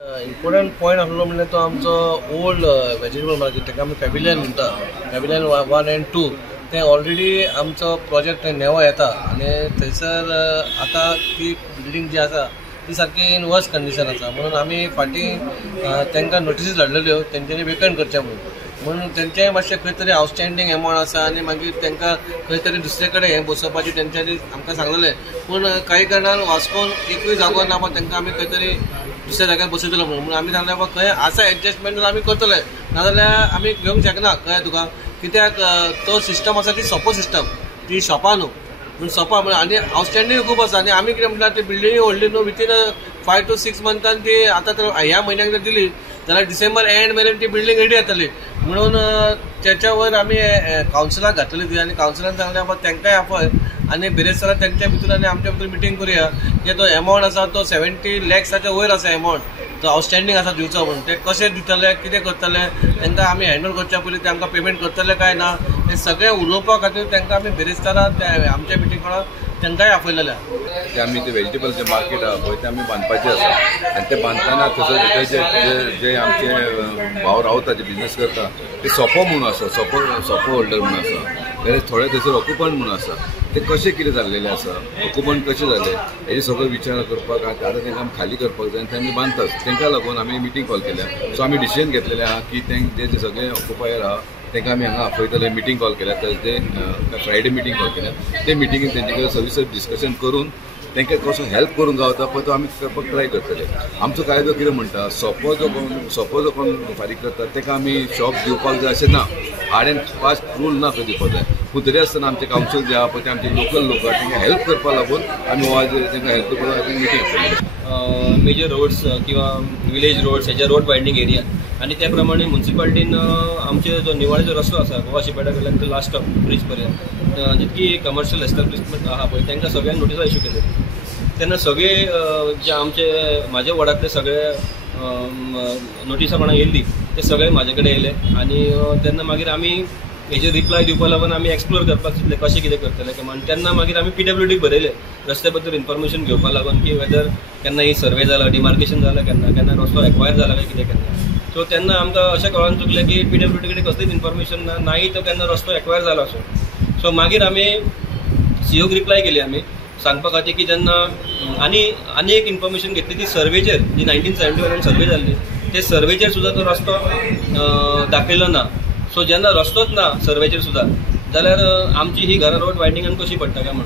Important point आसलो म्हणजे तो आमचो ओल्ड वेजिटेबल मार्केट, ताका आमी पॅविलियन म्हणटा, पॅविलियन 1 and 2 ते ऑलरेडी आमचो प्रोजेक्ट नेवो येता आनी थंयसर आतां ती बिल्डींग जी आसा ती सारकी इन वर्स्ट कंडिशन आसा. म्हणून आमी फाटीं तांकां नोटिसीस धाडलेल्यो तेंच्यांनी वेकंट करचें म्हणून तेंचेंय मातशें खंय तरी आउटस्टँडींग अमावंट आसा आनी मागीर तांकां खंय तरी दुसरे कडेन हें बसोवपाची तेंच्यांनी आमकां सांगलेलें. पूण काही कारणान वास्कोन एकूय जागो ना, तांकां आमी खंय तरी दुसऱ्या जाग्यार बसयतलो म्हणून आमी सांगलें बाबा खंय आसा एडजस्टमेंट आमी करतले, नाजाल्यार आमी घेवंक शकना. कळ्ळें तुका, कित्याक तो सिस्टम आसा ती सोपो सिस्टम, ती शॉपां न्हू पूण सोपा म्हणून आनी आउटस्टँडींग खूब आसा. आनी आमी कितें म्हणटा ती बिल्डींग व्हडली न्हू, विथीन 5 to 6 months ती आतां तर ह्या म्हयन्याक जर दिली जाल्यार डिसेंबर एंड मेरेन ती बिल्डींग रेडी जातली. म्हणून त्याच्या वयर आमी कावन्सिलाक घातली ती आनी कावन्सिलान सांगलें बाबा तांकांय आपय आनी बेरेस्तारा तेंच्या भितर आनी आमच्या भितर मिटींग करुया की तो अमावंट आसा तो 70 lakhsच्या वयर आसा अमावंट, तो आउटस्टँडींग आसा दिवचो म्हणून. ते कशें दितले, कितें करतले, तांकां आमी हँडल करच्या पयलीं ते आमकां पेमेंट करतले काय ना हें सगळें उलोवपा खातीर तांकां आमी बेरेस्तारा आमच्या मिटींगाक तांकांय आपयलेल्या. ते आमी ते वेजिटेबल जे मार्केट आहा पळय ते आमी बांदपाचें आसा आनी ते बांदतना थंयसर जे आमचे भाव रावता, जे बिजनेस करता ते सोपो म्हणून आसा, सोपो होल्डर म्हणून आसा. जाल्यार थोडे थंयसर ऑक्युपंट म्हणून आसा. ते कशें कितें जाल्लेलें आसा, ऑक्युपंट कशें जालें हेजे सगळो विचार करपाक आतां तांकां आमी खाली करपाक जाय आनी ते आमी बांदतात. तांकां लागून आमी मिटींग कॉल केल्या. सो आमी डिसिजन घेतलेलें आहा की जे सगळे ऑक्युपायर आहा तांकां आमी हांगा आपयतले. मिटींग कॉल केल्या, थर्सडे फ्रायडे मिटींग कॉल केल्या. ते मिटींगेन तेंचे कडेन सविस्तर डिस्कशन करून तांकां कसो हेल्प करूंक गावता पळय तो आमी करपाक ट्राय करतले. आमचो कायदो कितें म्हणटा, सोपो जो कोण फारीक करता ताका आमी शॉप दिवपाक जाय अशें ना. हार्ड एंड फास्ट रूल ना खंय दिवपाक जाय. पूण तरी आसतना आमचे कावन्सील जे आहा पळय ते आमचे लोकल लोक आहा तांकां हेल्प करपा लागून आमी आज तांकां हेल्प करपाक मिटींग आपयली. मेजर रोड्स किंवा विलेज रोड्स हेच्या रोड वायडनींग एरिया आणि त्या प्रमाणे म्युन्सिपाल्टीन आमचे जो निवाळेचो रस्तो आसा गोवा शिपेटा कडल्यान ते लास्ट स्टॉप ब्रीज पर्यंत जितकी कमर्शियल एस्टॅब्लिशमेंट आहा पळय तांकां सगळ्यांक नोटिसा इश्यू केले. तेन्ना सगळे जे आमचे म्हाज्या वॉर्डांतले सगळे नोटिसा कोणाक येयल्ली ते सगळे म्हाजे कडेन येयले आनी तेन्ना मागीर आमी हेजे रिप्लाय दिवपा लागून आमी एक्सप्लोर करपाक चिंतले कशें कितें करतले म्हणून. तेन्ना मागीर आमी PWDक बरयले रस्त्या बद्दल इन्फॉर्मेशन घेवपा लागून की वेदर केन्ना ही सर्वे जाला, डिमार्केशन जालां केन्ना रस्तो एक्वायर जाला काय कितें केन्ना. सो तेन्ना आमकां अशें कळोन चुकलें की PWD कडेन कसलीच इन्फॉर्मेशन ना, नाही तो केन्ना रस्तो एक्वायर जाला असो. सो मागीर आमी COक रिप्लाय केली आमी सांगपा खातीर की तेन्ना आनी एक इन्फॉर्मेशन घेतली ती सर्वेचेर जी 1971 सर्वे जाल्ली ते सर्वेचेर सुद्दां तो रस्तो दाखयलो ना. सो जेन्ना रस्तोच ना सर्वेचेर सुद्दां जाल्यार आमची ही घरां रोड वायडनींगान कशी पडटा काय म्हणून.